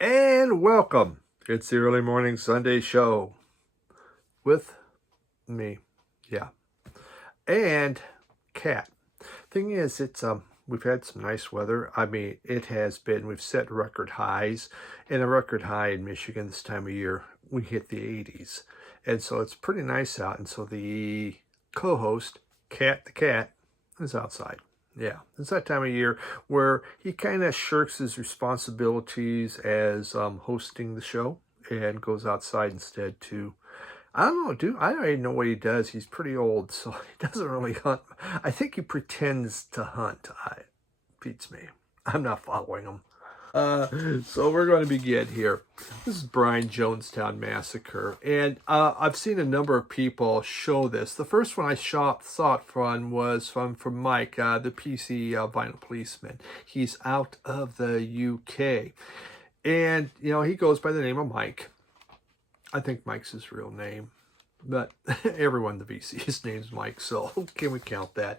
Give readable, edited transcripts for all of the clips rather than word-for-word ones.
And welcome. It's the early morning Sunday show with me, yeah, and Kat. Thing is, we've had some nice weather. I mean, it has been. We've set record highs, and a record high in Michigan this time of year. We hit the 80s, and so it's pretty nice out. And so the co-host, Kat the cat, is outside. Yeah, it's that time of year where he kind of shirks his responsibilities as hosting the show and goes outside instead to, I don't know, dude, I don't even know what he does. He's pretty old, so he doesn't really hunt. I think he pretends to hunt. Beats me. I'm not following him. So we're going to begin here. This is Brian Jones Town Massacre, and I've seen a number of people show this. The first one I saw it from was from Mike, the PC vinyl policeman. He's out of the UK, and you know he goes by the name of Mike. I think Mike's his real name, but everyone in the VC, his name's Mike, so can we count that?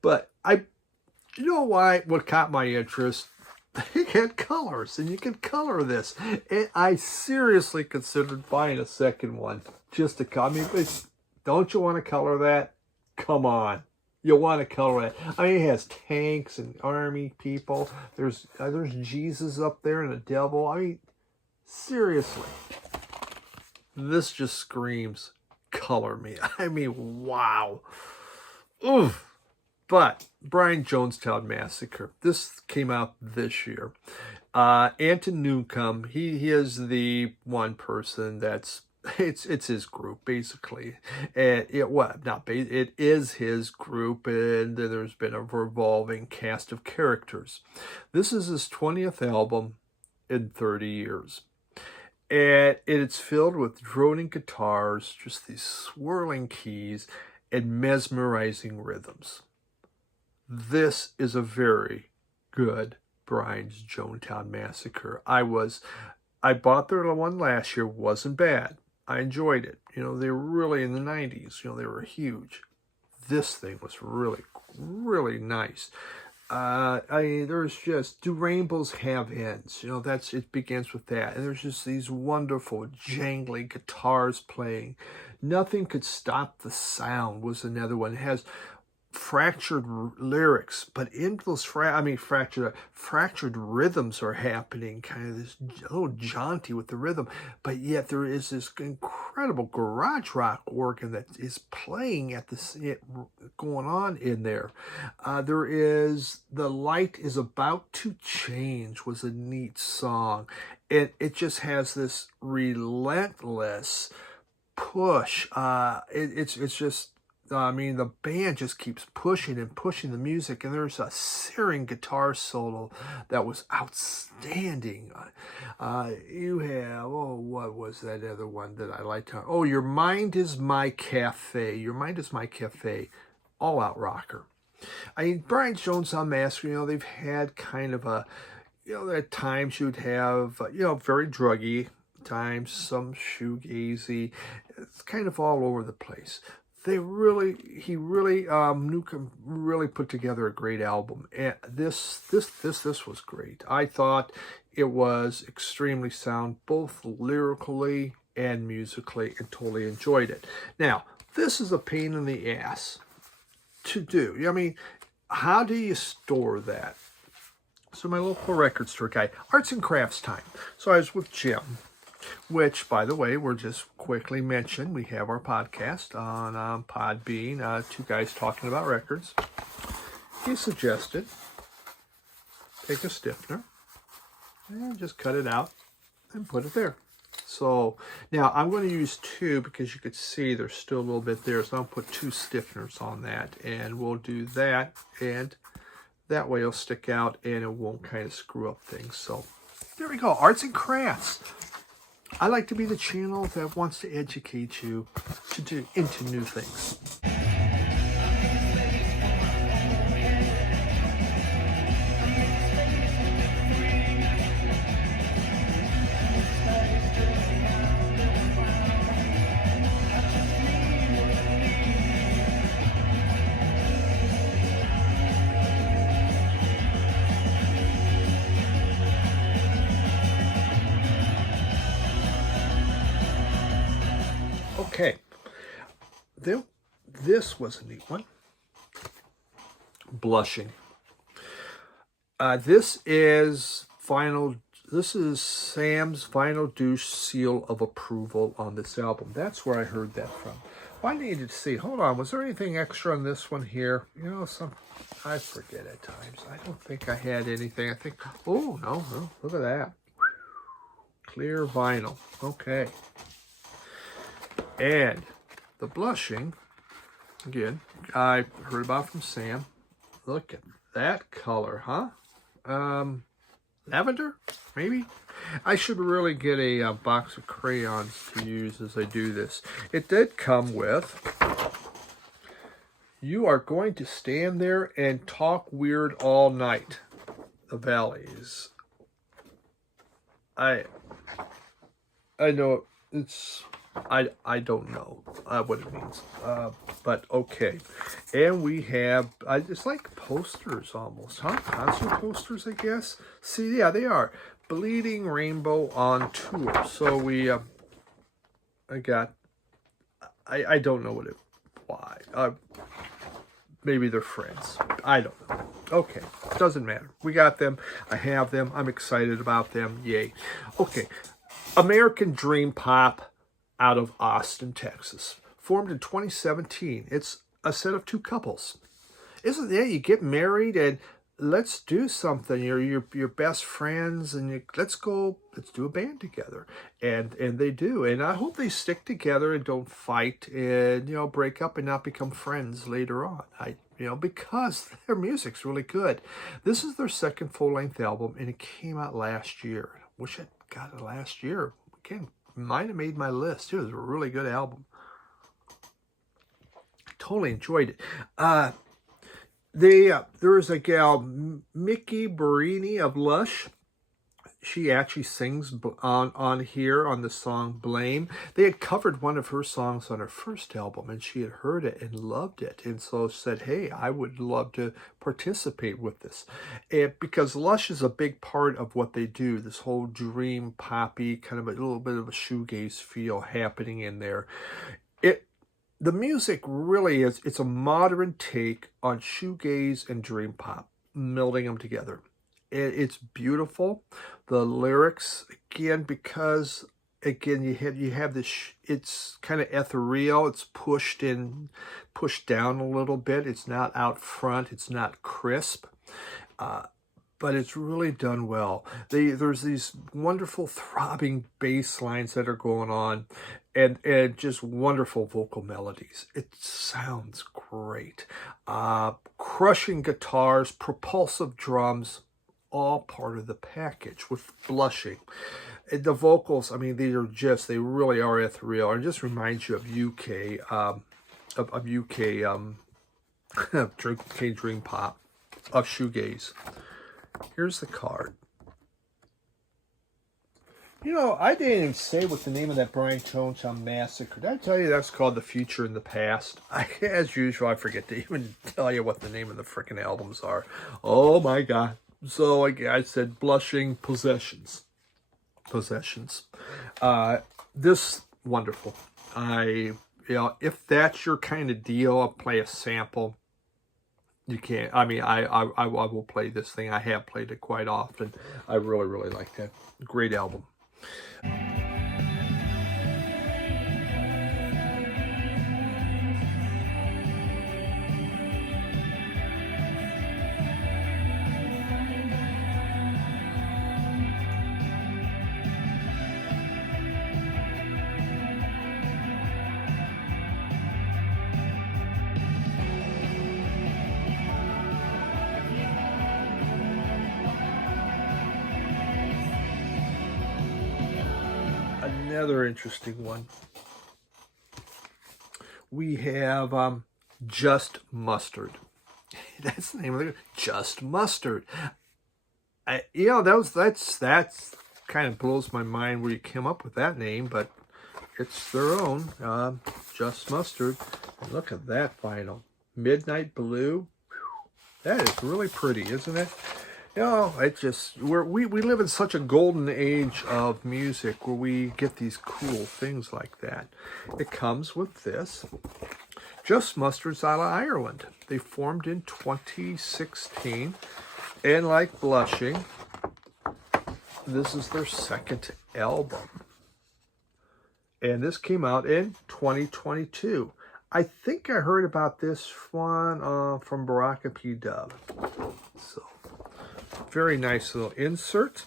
But you know why? What caught my interest? They had colors, and you can color this. And I seriously considered buying a second one just to color. I mean, don't you want to color that? Come on, you want to color it. I mean, it has tanks and army people. There's Jesus up there and a devil. I mean, seriously, this just screams color me. I mean, wow. Oof. But Brian Jones Town Massacre, this came out this year. Anton Newcomb, he is the one person that's, it's his group basically. And it is his group, and there's been a revolving cast of characters. This is his 20th album in 30 years. And it's filled with droning guitars, just these swirling keys, and mesmerizing rhythms. This is a very good Brian's Jonestown Massacre. I bought their one last year, wasn't bad. I enjoyed it. You know, they were really in the 90s. You know, they were huge. This thing was really, really nice. There's just, do rainbows have ends? You know, it begins with that. And there's just these wonderful, jangly guitars playing. Nothing Could Stop the Sound was another one. It has fractured lyrics, but in those fractured rhythms are happening, kind of this little jaunty with the rhythm, but yet there is this incredible garage rock organ that is playing at going on in there. There is The Light Is About to Change was a neat song, and it just has this relentless push. It's just, I mean, the band just keeps pushing and pushing the music, and there's a searing guitar solo that was outstanding. You have, what was that other one that I liked? Oh, Your Mind Is My Cafe. Your Mind Is My Cafe. All out rocker. I mean, Brian Jones Town Massacre, you know, they've had kind of a, you know, at times you'd have, you know, very druggy times, some shoegazy. It's kind of all over the place. Newcomb really put together a great album, and this was great. I thought it was extremely sound, both lyrically and musically, and totally enjoyed it. Now, this is a pain in the ass to do. I mean, how do you store that? So my local record store guy, Arts and Crafts Time. So I was with Jim, which, by the way, we'll just quickly mention, we have our podcast on Podbean, two guys talking about records. He suggested take a stiffener and just cut it out and put it there. So now I'm going to use two because you could see there's still a little bit there. So I'll put two stiffeners on that, and we'll do that, and that way it'll stick out and it won't kind of screw up things. So there we go, Arts and Crafts. I like to be the channel that wants to educate you into new things. Okay. This was a neat one. Blushing. This is Sam's final douche seal of approval on this album. That's where I heard that from. Well, I needed to see. Hold on. Was there anything extra on this one here? You know, I forget at times. I don't think I had anything. I think, oh, no. Look at that. Clear vinyl. Okay. And the blushing, again, I heard about from Sam. Look at that color, huh? Lavender, maybe? I should really get a box of crayons to use as I do this. It did come with, you are going to stand there and talk weird all night. The Valleys. I know it's, I don't know what it means, but okay. And we have, it's like posters almost, huh? Concert posters, I guess. See, yeah, they are. Bleeding Rainbow on tour. So we, I don't know why. Maybe they're friends. I don't know. Okay, doesn't matter. We got them. I have them. I'm excited about them. Yay. Okay, American Dream Pop out of Austin, Texas. Formed in 2017. It's a set of two couples. Isn't it? You get married and let's do something. You're best friends and let's do a band together. And they do. And I hope they stick together and don't fight and, break up and not become friends later on. Because their music's really good. This is their second full-length album and it came out last year. Wish I got it last year. Again, might have made my list. It was a really good album. Totally enjoyed it. There is a gal, Mickey Barini of Lush. She actually sings on here on the song Blame. They had covered one of her songs on her first album and she had heard it and loved it. And so said, hey, I would love to participate with this. Because Lush is a big part of what they do. This whole dream poppy, kind of a little bit of a shoegaze feel happening in there. The music really is, it's a modern take on shoegaze and dream pop, melding them together. It's beautiful. The lyrics, again, because, again, you have this, it's kind of ethereal. It's pushed down a little bit. It's not out front. It's not crisp. But it's really done well. There's these wonderful throbbing bass lines that are going on and just wonderful vocal melodies. It sounds great. Crushing guitars, propulsive drums, all part of the package with Blushing. The vocals, I mean, they really are ethereal. It just reminds you of UK, dream pop, of shoegaze. Here's the card. I didn't even say what the name of that Brian Jones Town Massacre. Did I tell you that's called The Future in the Past? As usual, I forget to even tell you what the name of the freaking albums are. Oh my God. So I said Blushing, Possessions. This, wonderful. If that's your kind of deal, I'll play a sample. You can't. I mean, I will play this thing. I have played it quite often. I really, really like that. Great album. Another interesting one. We have Just Mustard. That's the name of it. Just Mustard. That's kind of blows my mind where you came up with that name, but it's their own. Just Mustard. And look at that vinyl. Midnight Blue. That is really pretty, isn't it? You know, we live in such a golden age of music where we get these cool things like that. It comes with this. Just Mustard's out of Ireland. They formed in 2016. And like Blushing, this is their second album. And this came out in 2022. I think I heard about this one from Baraka P. Dub. So, very nice little insert.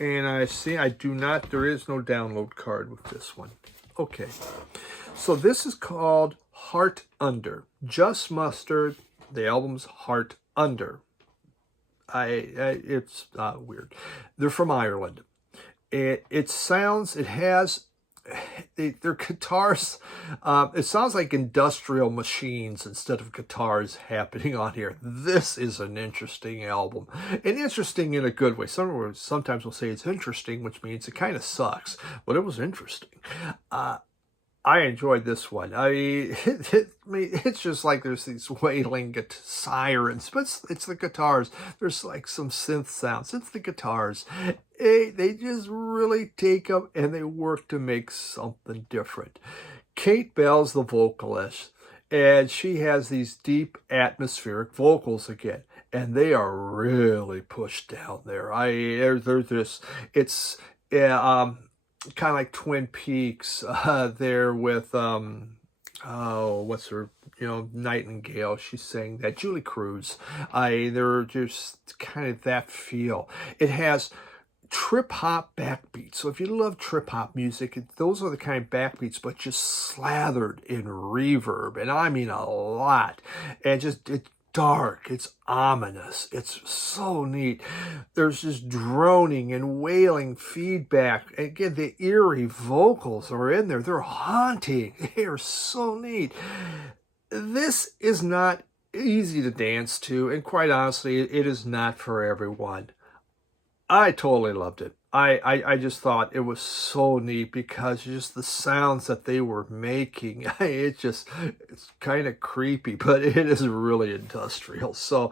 And I see there is no download card with this one. Okay. So this is called Heart Under. Just Mustard. The album's Heart Under. It's weird. They're from Ireland. Their guitars, it sounds like industrial machines instead of guitars happening on here. This is an interesting album, and interesting in a good way. Sometimes we'll say it's interesting, which means it kind of sucks, but it was interesting. I enjoyed this one. It's just like there's these wailing sirens, but it's the guitars. There's like some synth sounds. It's the guitars. They just really take them and they work to make something different. Kate Bell's the vocalist, and she has these deep atmospheric vocals again, and they are really pushed down there. Kind of like Twin Peaks there with what's her, Nightingale. She's saying that Julie Cruz. They're just kind of that feel. It has trip hop backbeats. So if you love trip hop music, those are the kind of backbeats, but just slathered in reverb, and I mean a lot, and it's dark, it's ominous, it's so neat. There's just droning and wailing feedback. Again, the eerie vocals are in there. They're haunting. They are so neat. This is not easy to dance to, and quite honestly, it is not for everyone. I totally loved it. I just thought it was so neat because just the sounds that they were making, it's kind of creepy, but it is really industrial. So,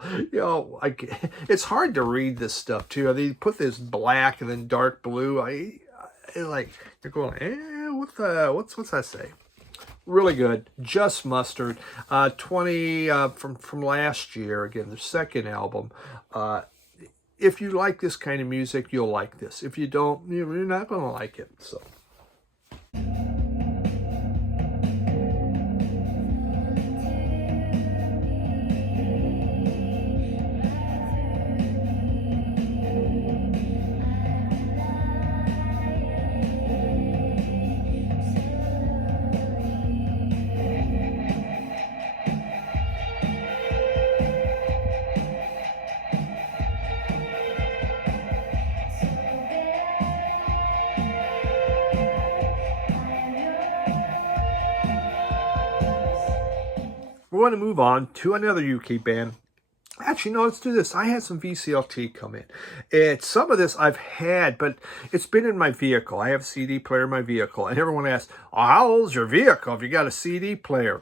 it's hard to read this stuff too. They put this black and then dark blue. You're going, what's that say? Really good. Just Mustard. 20 from last year. Again, their second album. If you like this kind of music, you'll like this. If you don't, you're not going to like it. So. We want to move on to another UK band. Actually, no, let's do this. I had some VCLT come in. Some of this I've had, but it's been in my vehicle. I have a CD player in my vehicle. And everyone asks, how old's your vehicle if you got a CD player?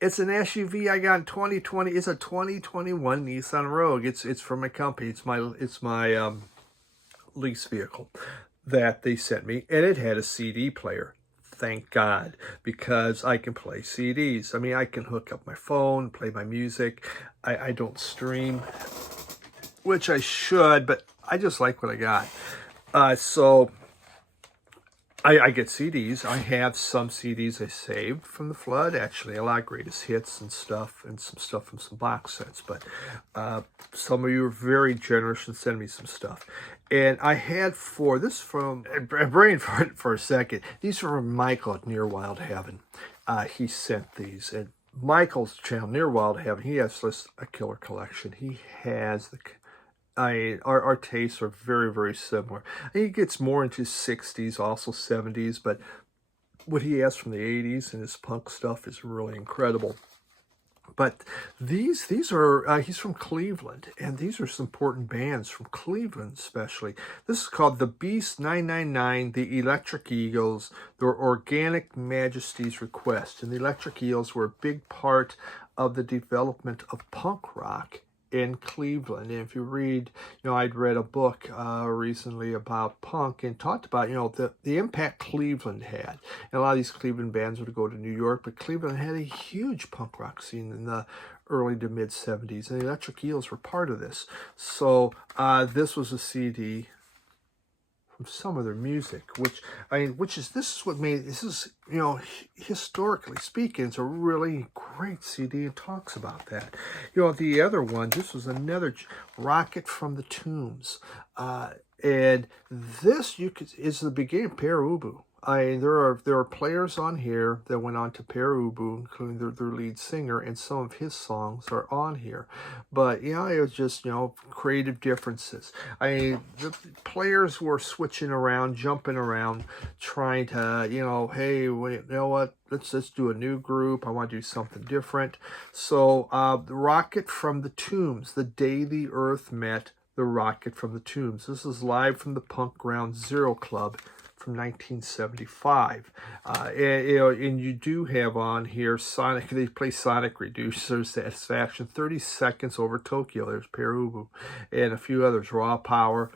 It's an SUV I got in 2020. It's a 2021 Nissan Rogue. It's from my company. It's my lease vehicle that they sent me. And it had a CD player. Thank God, because I can play CDs. I mean, I can hook up my phone, play my music. I don't stream, which I should, but I just like what I got. So I get CDs. I have some CDs I saved from the flood, actually, a lot of greatest hits and stuff, and some stuff from some box sets. But some of you are very generous and send me some stuff. And I had from brain for a second. These are from Michael at Near Wild Heaven. He sent these. And Michael's channel, Near Wild Heaven, he has a killer collection. He has our tastes are very, very similar. He gets more into 60s, also 70s, but what he has from the 80s and his punk stuff is really incredible. But these are, he's from Cleveland, and these are some important bands from Cleveland especially. This is called The Beast 999, The Electric Eagles, Their Organic Majesty's Request. And the Electric Eagles were a big part of the development of punk rock in Cleveland. And if you read, I'd read a book recently about punk and talked about, the impact Cleveland had. And a lot of these Cleveland bands would go to New York, but Cleveland had a huge punk rock scene in the early to mid 70s, and the Electric Eels were part of this. So this was a CD from some of their music, historically speaking, it's a really great CD and talks about that. The other one, this was another Rocket from the Tombs. And this is the beginning of Pere Ubu. There are players on here that went on to Pere Ubu, including their lead singer, and some of his songs are on here. But it was just creative differences. The players were switching around, jumping around, trying to hey, what? Let's do a new group. I want to do something different. So Rocket from the Tombs, The Day the Earth Met. The Rocket from the Tombs. This is live from the Punk Ground Zero Club from 1975. And you do have on here Sonic. They play Sonic Reducer Satisfaction, 30 Seconds Over Tokyo. There's Pere Ubu, and a few others. Raw Power.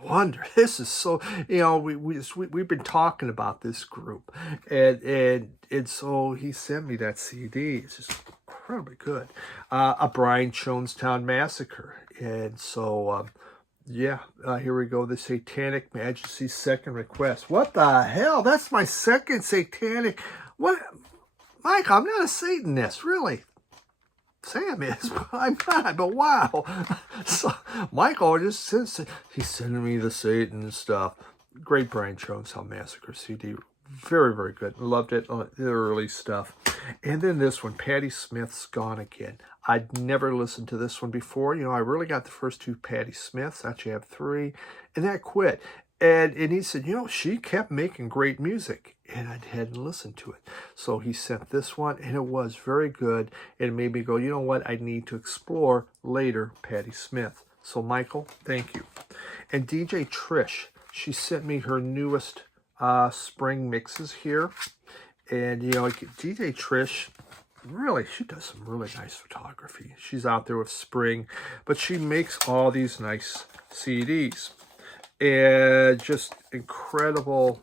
Wonder. This is so, we've been talking about this group, and so he sent me that CD. It's just incredibly good. A Brian Jones Town Massacre. And so, here we go. The Satanic Majesty's Second Request. What the hell? That's my second satanic. What? Mike, I'm not a Satanist, really. Sam is, but I'm not. But wow. So, Michael just says he's sending me the Satan stuff. Great Brian Jones Town Massacre CD. Very, very good. Loved it. The early stuff. And then this one, Patti Smith's Gone Again. I'd never listened to this one before. I really got the first two Patti Smiths. Actually, I have three. And then I quit. And he said, she kept making great music. And I hadn't listened to it. So he sent this one, and it was very good. And it made me go, what? I need to explore later Patti Smith. So, Michael, thank you. And DJ Trish, she sent me her newest spring mixes here. And DJ Trish, really, she does some really nice photography. She's out there with spring, but she makes all these nice CDs and just incredible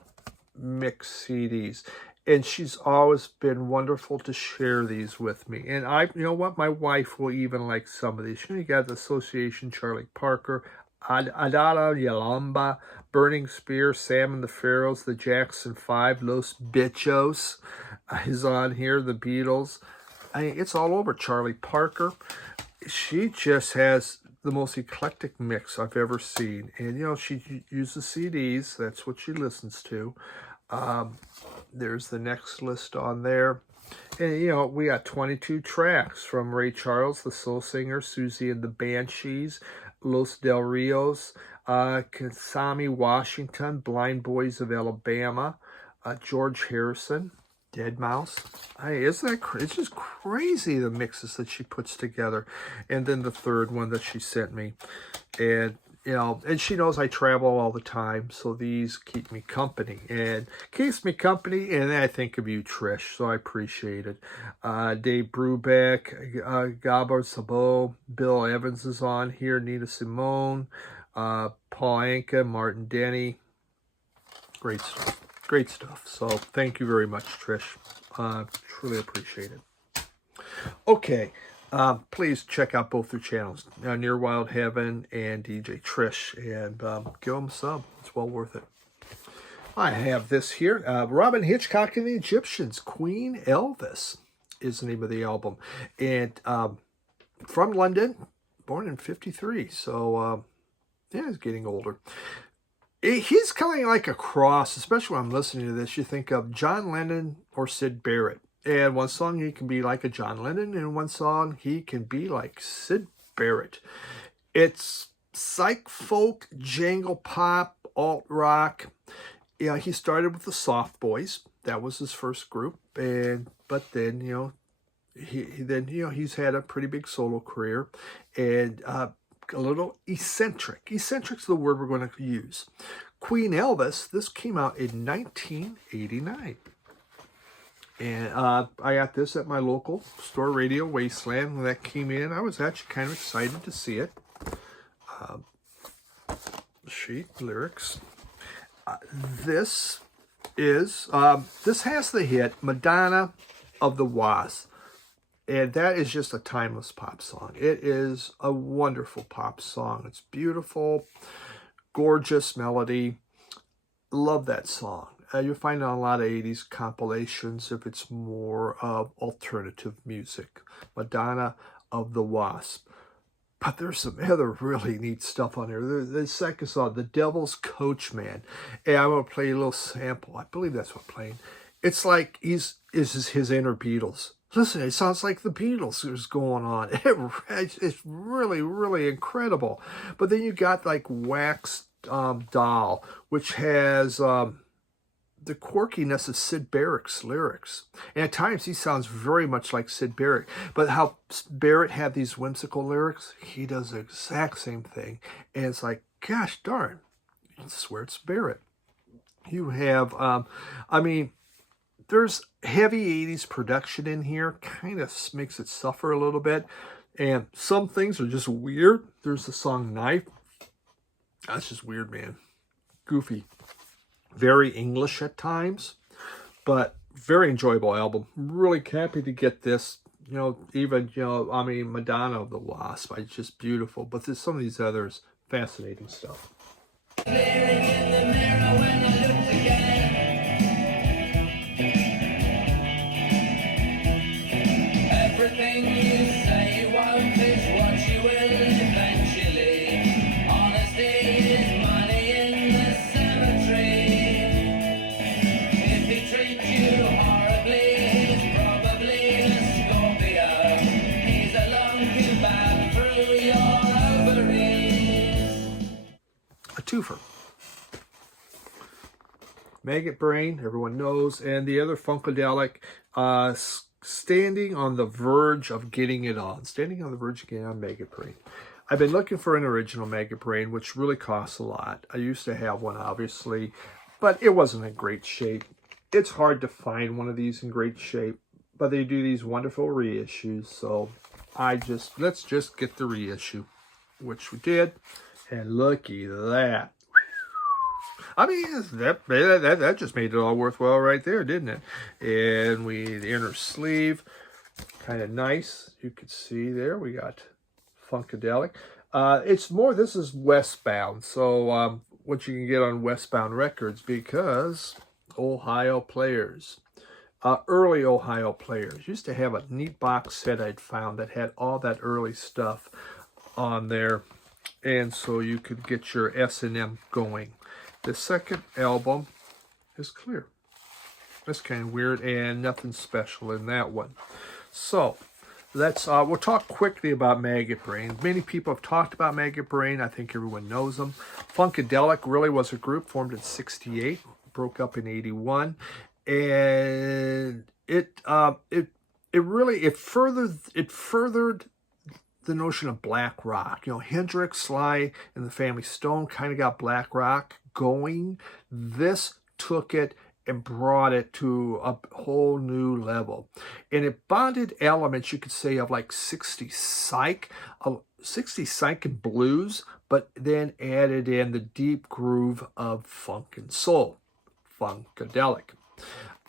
mix CDs. And she's always been wonderful to share these with me. And my wife will even like some of these. You got the Association, Charlie Parker, Adala Yalamba, Burning Spear, Sam and the Pharaohs, the Jackson 5, Los Bichos is on here, the Beatles. It's all over. Charlie Parker. She just has the most eclectic mix I've ever seen. And, she uses CDs. That's what she listens to. There's the next list on there. And, we got 22 tracks from Ray Charles, the soul singer, Susie and the Banshees, Los Del Rios, Kasami Washington, Blind Boys of Alabama, George Harrison, Deadmau5. Isn't that it's just crazy, the mixes that she puts together. And then the third one that she sent me. And, and she knows I travel all the time, so these keep me company. And keeps me company, and then I think of you, Trish, so I appreciate it. Dave Brubeck, Gabor Sabo, Bill Evans is on here, Nina Simone, Paul Anka, Martin Denny. Great stuff. Great stuff. So thank you very much, Trish. Truly appreciate it. Okay. Please check out both their channels, Near Wild Heaven and DJ Trish, and give them a sub. It's well worth it. I have this here. Robyn Hitchcock and the Egyptians, Queen Elvis is the name of the album. And from London, born in 53. So, he's getting older. He's kind of like a cross, especially when I'm listening to this. You think of John Lennon or Syd Barrett. And one song he can be like a John Lennon, and one song he can be like Syd Barrett. It's psych folk, jangle pop, alt rock. He started with the Soft Boys. That was his first group, but then he's had a pretty big solo career, and a little eccentric. Eccentric's the word we're going to use. Queen Elvis. This came out in 1989. And I got this at my local store, Radio Wasteland. When that came in, I was actually kind of excited to see it. Sheet lyrics. This has the hit Madonna of the Wasp. And that is just a timeless pop song. It is a wonderful pop song. It's beautiful, gorgeous melody. Love that song. You'll find it on a lot of 80s compilations if it's more of alternative music. Madonna of the Wasp. But there's some other really neat stuff on there. The second song, The Devil's Coachman. And I'm going to play a little sample. I believe that's what I'm playing. It's like his inner Beatles. Listen, it sounds like the Beatles is going on. It's really, really incredible. But then you got like Wax Doll, which has the quirkiness of Syd Barrett's lyrics. And at times he sounds very much like Syd Barrett. But how Barrett had these whimsical lyrics, he does the exact same thing. And it's like, gosh darn, I swear it's Barrett. You have, there's heavy 80s production in here. Kind of makes it suffer a little bit. And some things are just weird. There's the song Knife. That's just weird, man. Goofy. Very English at times, but very enjoyable album. Really happy to get this. Madonna of the Wasp. It's just beautiful. But there's some of these others, fascinating stuff. Everything you say you won't is what you will eventually. Honesty is money in the cemetery. If he treats you horribly, he's probably a Scorpio. He's a long kebab through your ovaries. A twofer. Maggot Brain, everyone knows, and the other Funkadelic, Standing on the Verge of Getting It On. Standing on the Verge of Getting On, Maggot Brain. I've been looking for an original Maggot Brain, which really costs a lot. I used to have one, obviously, but it wasn't in great shape. It's hard to find one of these in great shape, but they do these wonderful reissues, so let's just get the reissue, which we did, and looky that. I mean, that just made it all worthwhile right there, didn't it? And the inner sleeve, kind of nice. You could see there, we got Funkadelic. This is Westbound. So what you can get on Westbound Records, because Ohio Players, early Ohio Players, used to have a neat box set I'd found that had all that early stuff on there. And so you could get your S&M going. The second album is clear. That's kind of weird and nothing special in that one. So we'll talk quickly about Maggot Brain. Many people have talked about Maggot Brain. I think everyone knows them. Funkadelic really was a group formed in '68, broke up in '81, and it furthered the notion of black rock. Hendrix, Sly, and the Family Stone kind of got black rock going. This took it and brought it to a whole new level. And it bonded elements, you could say, of like 60s psych and blues, but then added in the deep groove of funk and soul. Funkadelic.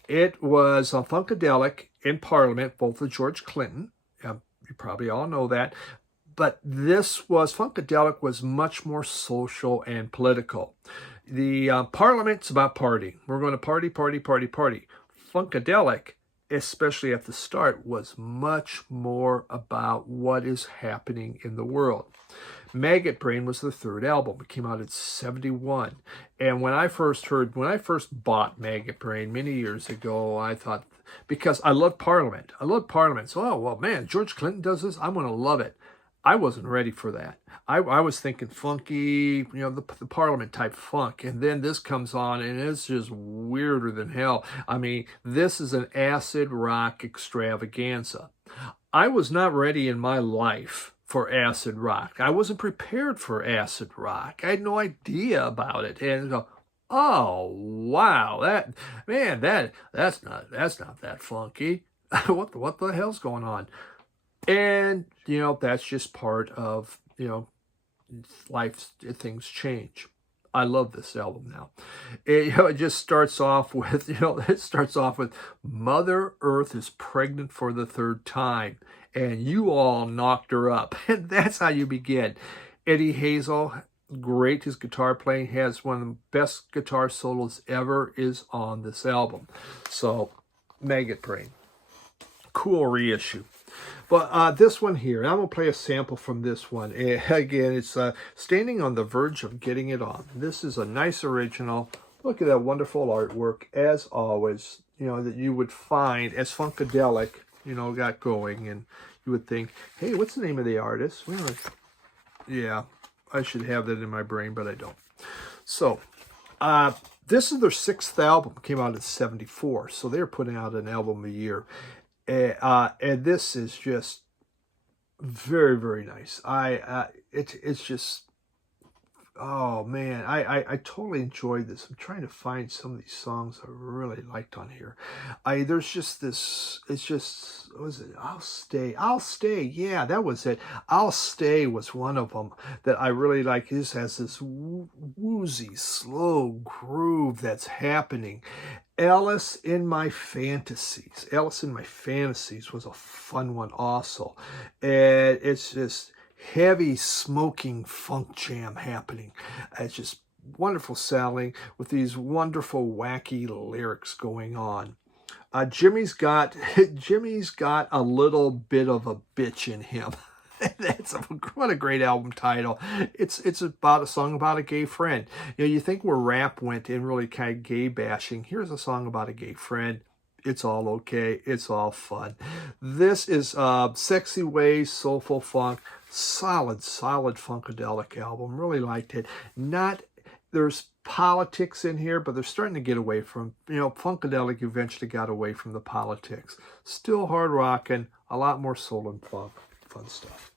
It was Funkadelic in Parliament, both with George Clinton. You probably all know that. But Funkadelic was much more social and political. The Parliament's about partying. We're going to party, party, party, party. Funkadelic, especially at the start, was much more about what is happening in the world. Maggot Brain was the third album. It came out in '71. And when I first bought Maggot Brain many years ago, I thought, because I love Parliament. So, oh, well, man, George Clinton does this. I'm going to love it. I wasn't ready for that. I was thinking funky, the Parliament type funk. And then this comes on and it's just weirder than hell. I mean, this is an acid rock extravaganza. I was not ready in my life for acid rock. I wasn't prepared for acid rock. I had no idea about it. And go, Oh wow, that's not that funky. What the hell's going on? And that's just part of life. Things change. I love this album now. It just starts off with it starts off with Mother Earth is pregnant for the third time, and you all knocked her up, and that's how you begin. Eddie Hazel, great. His guitar playing has one of the best guitar solos ever is on this album. So, Maggot Brain, cool reissue. But this one here, and I'm going to play a sample from this one. Again, it's Standing on the Verge of Getting It On. This is a nice original. Look at that wonderful artwork, as always, that you would find as Funkadelic, got going. And you would think, hey, what's the name of the artist? Well, yeah, I should have that in my brain, but I don't. So, this is their 6th album. Came out in '74, so they're putting out an album a year. And this is just very, very nice. It's just, oh man, I totally enjoyed this. I'm trying to find some of these songs I really liked on here. There's just this, it's just, what was it? I'll Stay. Yeah, that was it. I'll Stay was one of them that I really like. This has this woozy, slow groove that's happening. Alice in My Fantasies. Alice in My Fantasies was a fun one also. And it's just heavy smoking funk jam happening. It's just wonderful sounding with these wonderful wacky lyrics going on. Jimmy's got a little bit of a bitch in him. What a great album title. It's about a song about a gay friend. You think where rap went in really kind of gay bashing. Here's a song about a gay friend. It's all okay. It's all fun. This is Sexy Ways, Soulful Funk. Solid Funkadelic album. Really liked it. There's politics in here, but they're starting to get away from, Funkadelic eventually got away from the politics. Still hard rocking, a lot more soul and funk. Fun stuff.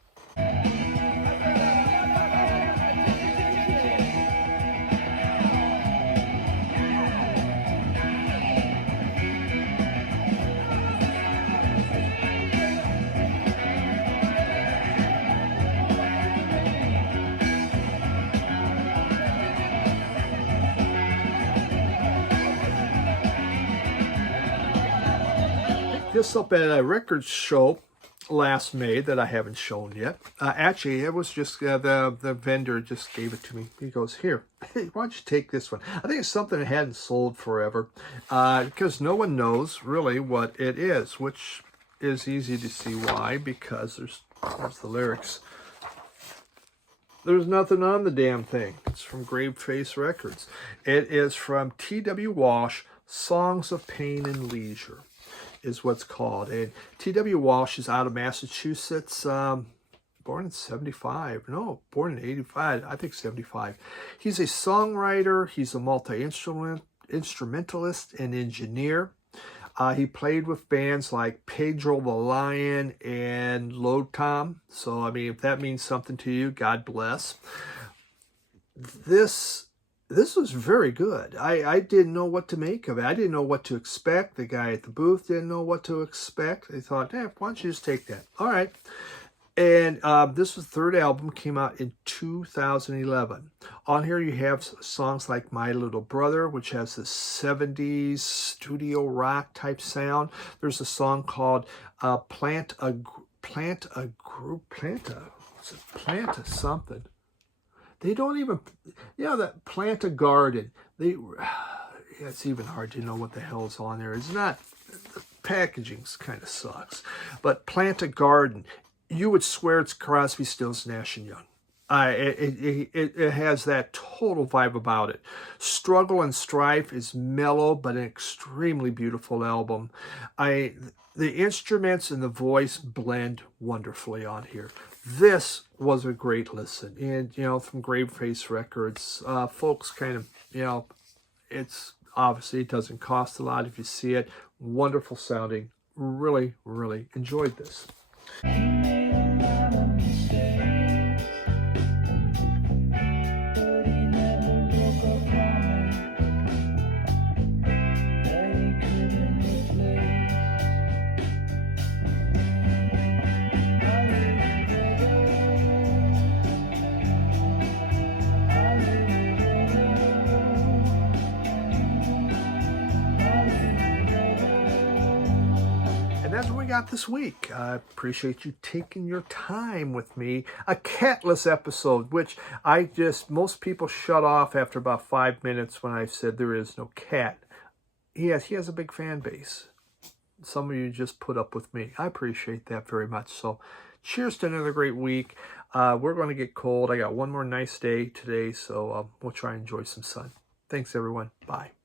Picked this up at a record show last May that I haven't shown yet. Actually, it was just the vendor just gave it to me. He goes, here, why don't you take this one? I think it's something that hadn't sold forever because no one knows really what it is, which is easy to see why, because there's the lyrics. There's nothing on the damn thing. It's from Graveface Records. It is from T.W. Walsh, Songs of Pain and Leisure is what's called. And T.W. Walsh is out of Massachusetts, born in 75. No, born in 85. I think 75. He's a songwriter. He's a multi-instrumentalist and engineer. He played with bands like Pedro the Lion and Low Tom. So, I mean, if that means something to you, God bless. This was very good. I didn't know what to make of it. I didn't know what to expect. The guy at the booth didn't know what to expect. They thought, why don't you just take that? All right. And this was the 3rd album, came out in 2011. On here you have songs like My Little Brother, which has this 70s studio rock type sound. There's a song called Plant a something. They don't even, that Plant a Garden. It's even hard to know what the hell's on there. It's not, the packaging kind of sucks. But Plant a Garden, you would swear it's Crosby, Stills, Nash & Young. It has that total vibe about it. Struggle and Strife is mellow, but an extremely beautiful album. The instruments and the voice blend wonderfully on here. This was a great listen. And, from Graveface Records, folks kind of, it's obviously, it doesn't cost a lot if you see it. Wonderful sounding. Really, really enjoyed this. we got this week. I appreciate you taking your time with me. A catless episode, which most people shut off after about 5 minutes when I said there is no cat. He has a big fan base. Some of you just put up with me. I appreciate that very much. So cheers to another great week. We're going to get cold. I got one more nice day today, so we'll try and enjoy some sun. Thanks, everyone. Bye.